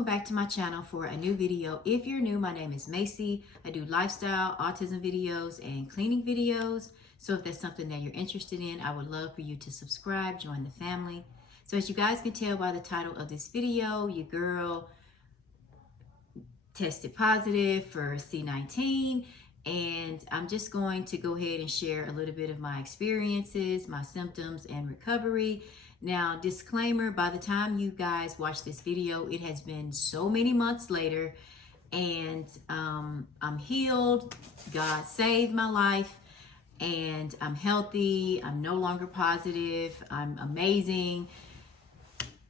welcome back to my channel for a new video. If you're new, my name is Mayc. I do lifestyle, autism videos, and cleaning videos. So if that's something that you're interested in, I would love for you to subscribe, join the family. So as you guys can tell by the title of this video, your girl tested positive for C19, and I'm just going to go ahead and share a little bit of my experiences, my symptoms, and recovery. Now, disclaimer, by the time you guys watch this video, it has been so many months later, and I'm healed. God saved my life, and I'm healthy. I'm no longer positive. I'm amazing.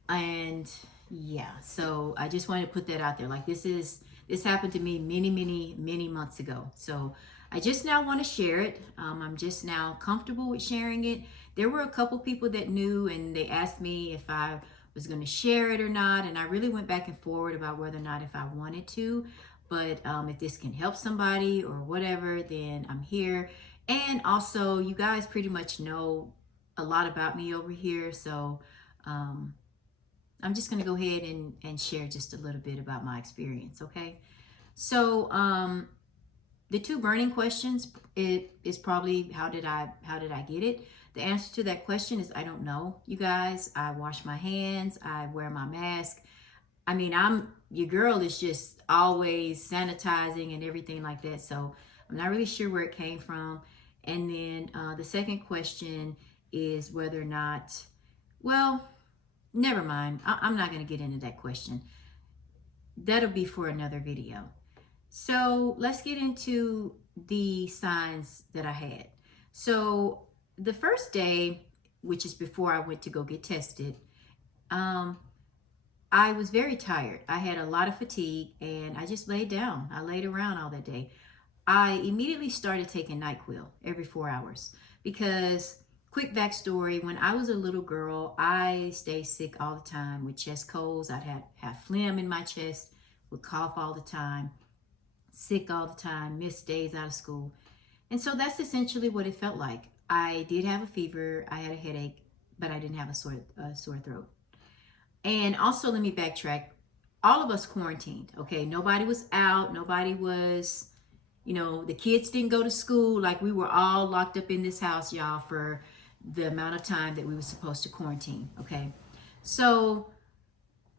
And yeah, so I just wanted to put that out there. Like, this happened to me many months ago. So I just now want to share it. I'm just now comfortable with sharing it. There were a couple people that knew, and they asked me if I was going to share it or not. And I really went back and forward about whether or not if I wanted to. But if this can help somebody or whatever, then I'm here. And also, you guys pretty much know a lot about me over here. So I'm just going to go ahead and share just a little bit about my experience, okay? So the two burning questions, it is probably how did I get it? The answer to that question is I don't know, you guys. I wash my hands, I wear my mask. I mean, your girl is just always sanitizing and everything like that. So I'm not really sure where it came from. And then the second question is whether or not, well, never mind. I'm not going to get into that question. That'll be for another video. So let's get into the signs that I had. So the first day, which is before I went to go get tested, I was very tired. I had a lot of fatigue, and I just laid down. I laid around all that day. I immediately started taking NyQuil every 4 hours because, quick backstory, when I was a little girl, I stayed sick all the time with chest colds. I'd have phlegm in my chest, would cough all the time, sick all the time, missed days out of school. And so that's essentially what it felt like. I did have a fever, I had a headache, but I didn't have a sore throat. And also, let me backtrack. All of us quarantined, okay? Nobody was out, nobody was, the kids didn't go to school. Like, we were all locked up in this house, y'all, for the amount of time that we were supposed to quarantine, okay? So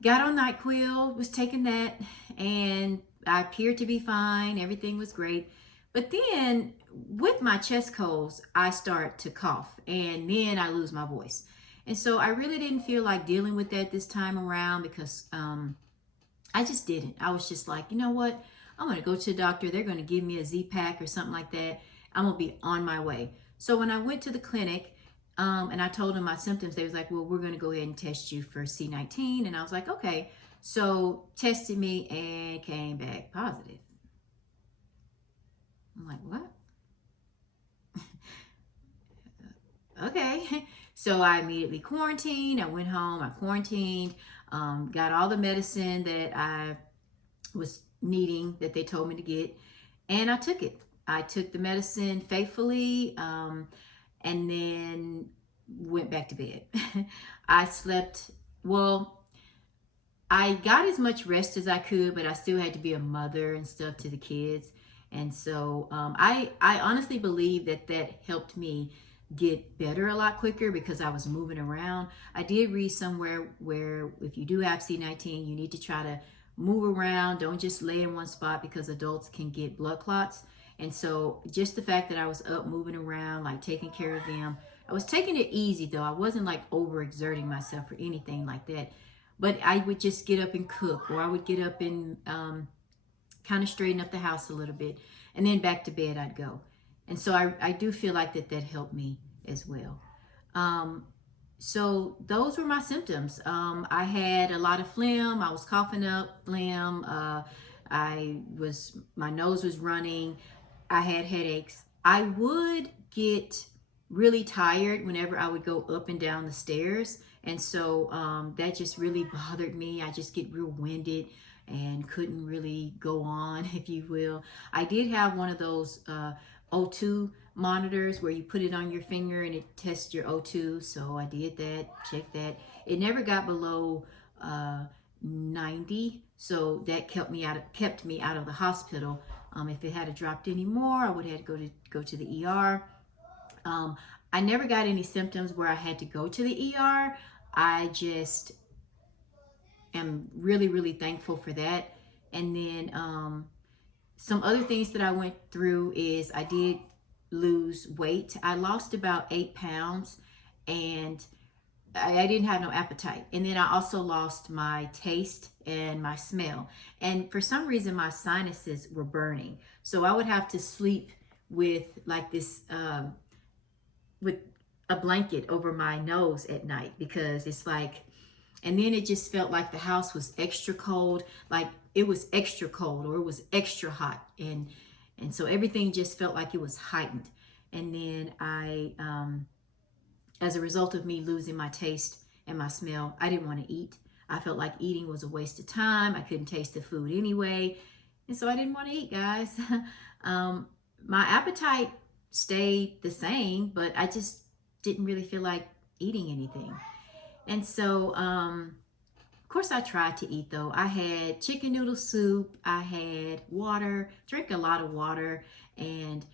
got on NyQuil, was taking that, and I appeared to be fine. Everything was great. But then with my chest colds, I start to cough, and then I lose my voice. And so I really didn't feel like dealing with that this time around because I just didn't. I was just like, you know what? I'm going to go to the doctor. They're going to give me a Z-Pack or something like that. I'm going to be on my way. So when I went to the clinic and I told them my symptoms, they was like, well, we're going to go ahead and test you for C19. And I was like, okay. So tested me and came back positive. I'm like, what? Okay. So I immediately quarantined. I went home. I quarantined, got all the medicine that I was needing that they told me to get, and I took it. I took the medicine faithfully, and then went back to bed. I slept, well, I got as much rest as I could, but I still had to be a mother and stuff to the kids. And so I honestly believe that helped me get better a lot quicker because I was moving around. I did read somewhere where if you do have C19, you need to try to move around. Don't just lay in one spot because adults can get blood clots. And so just the fact that I was up moving around, like taking care of them, I was taking it easy though. I wasn't like overexerting myself or anything like that. But I would just get up and cook, or I would get up and kind of straighten up the house a little bit, and then back to bed I'd go. And so I do feel like that helped me as well. So those were my symptoms. I had a lot of phlegm. I was coughing up phlegm. My nose was running. I had headaches. I would get really tired whenever I would go up and down the stairs. And so that just really bothered me. I just get real winded and couldn't really go on, if you will. I did have one of those O2 monitors where you put it on your finger and it tests your O2. So I did that, checked that. It never got below 90. So that kept me out of the hospital. If it had dropped any more, I would have to go to the ER. I never got any symptoms where I had to go to the ER. I just am really, really thankful for that. And then some other things that I went through is I did lose weight. I lost about 8 pounds, and I didn't have no appetite. And then I also lost my taste and my smell. And for some reason, my sinuses were burning. So I would have to sleep with like this, with a blanket over my nose at night, because it's like, and then it just felt like the house was extra cold, like it was extra cold or it was extra hot. And so everything just felt like it was heightened. And then I, as a result of me losing my taste and my smell, I didn't want to eat. I felt like eating was a waste of time. I couldn't taste the food anyway. And so I didn't want to eat, guys. My appetite stayed the same, but I just didn't really feel like eating anything. And so, of course, I tried to eat though. I had chicken noodle soup. I had water, drank a lot of water. And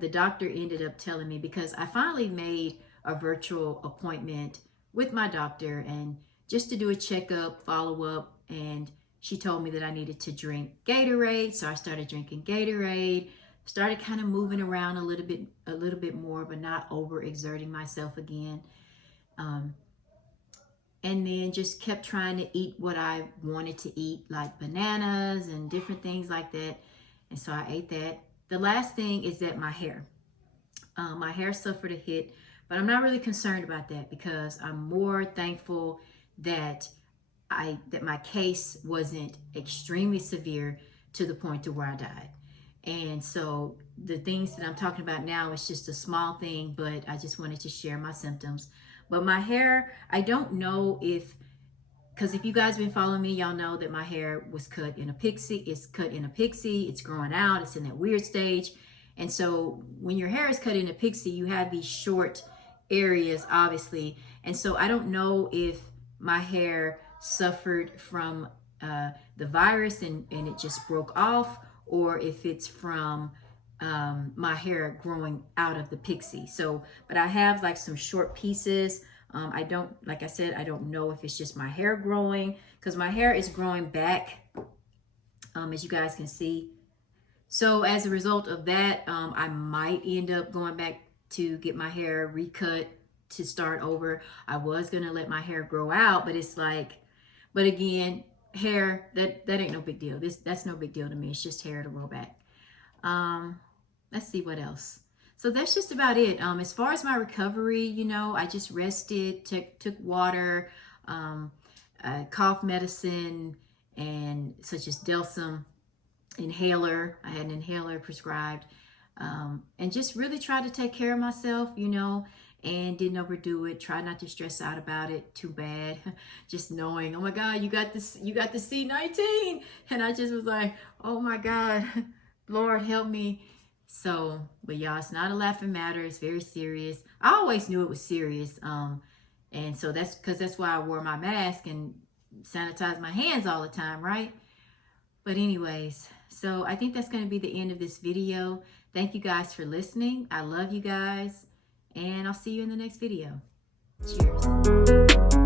the doctor ended up telling me, because I finally made a virtual appointment with my doctor, and just to do a checkup, follow up, and she told me that I needed to drink Gatorade. So I started drinking Gatorade, started kind of moving around a little bit more, but not overexerting myself again. And then just kept trying to eat what I wanted to eat, like bananas and different things like that. And so I ate that. The last thing is that my hair suffered a hit, but I'm not really concerned about that, because I'm more thankful that my case wasn't extremely severe to the point to where I died. And so the things that I'm talking about now is just a small thing, but I just wanted to share my symptoms. But my hair, I don't know because if you guys been following me, y'all know that my hair was cut in a pixie. It's cut in a pixie. It's growing out. It's in that weird stage. And so when your hair is cut in a pixie, you have these short areas, obviously. And so I don't know if my hair suffered from the virus and it just broke off, or if it's from my hair growing out of the pixie. So, but I have like some short pieces. Like I said, I don't know if it's just my hair growing, because my hair is growing back, as you guys can see. So as a result of that, I might end up going back to get my hair recut to start over. I was going to let my hair grow out, but it's like, but again, hair, that ain't no big deal. That's no big deal to me. It's just hair to grow back. Let's see what else. So that's just about it. As far as my recovery, I just rested, took water, cough medicine, and such as Delsum inhaler. I had an inhaler prescribed, and just really tried to take care of myself, and didn't overdo it. Try not to stress out about it too bad. Just knowing, oh my God, you got the C19. And I just was like, oh my God, Lord help me. So, but y'all, it's not a laughing matter. It's very serious. I always knew it was serious. And so that's why I wore my mask and sanitized my hands all the time, right? But anyways, so I think that's going to be the end of this video. Thank you guys for listening. I love you guys, and I'll see you in the next video. Cheers.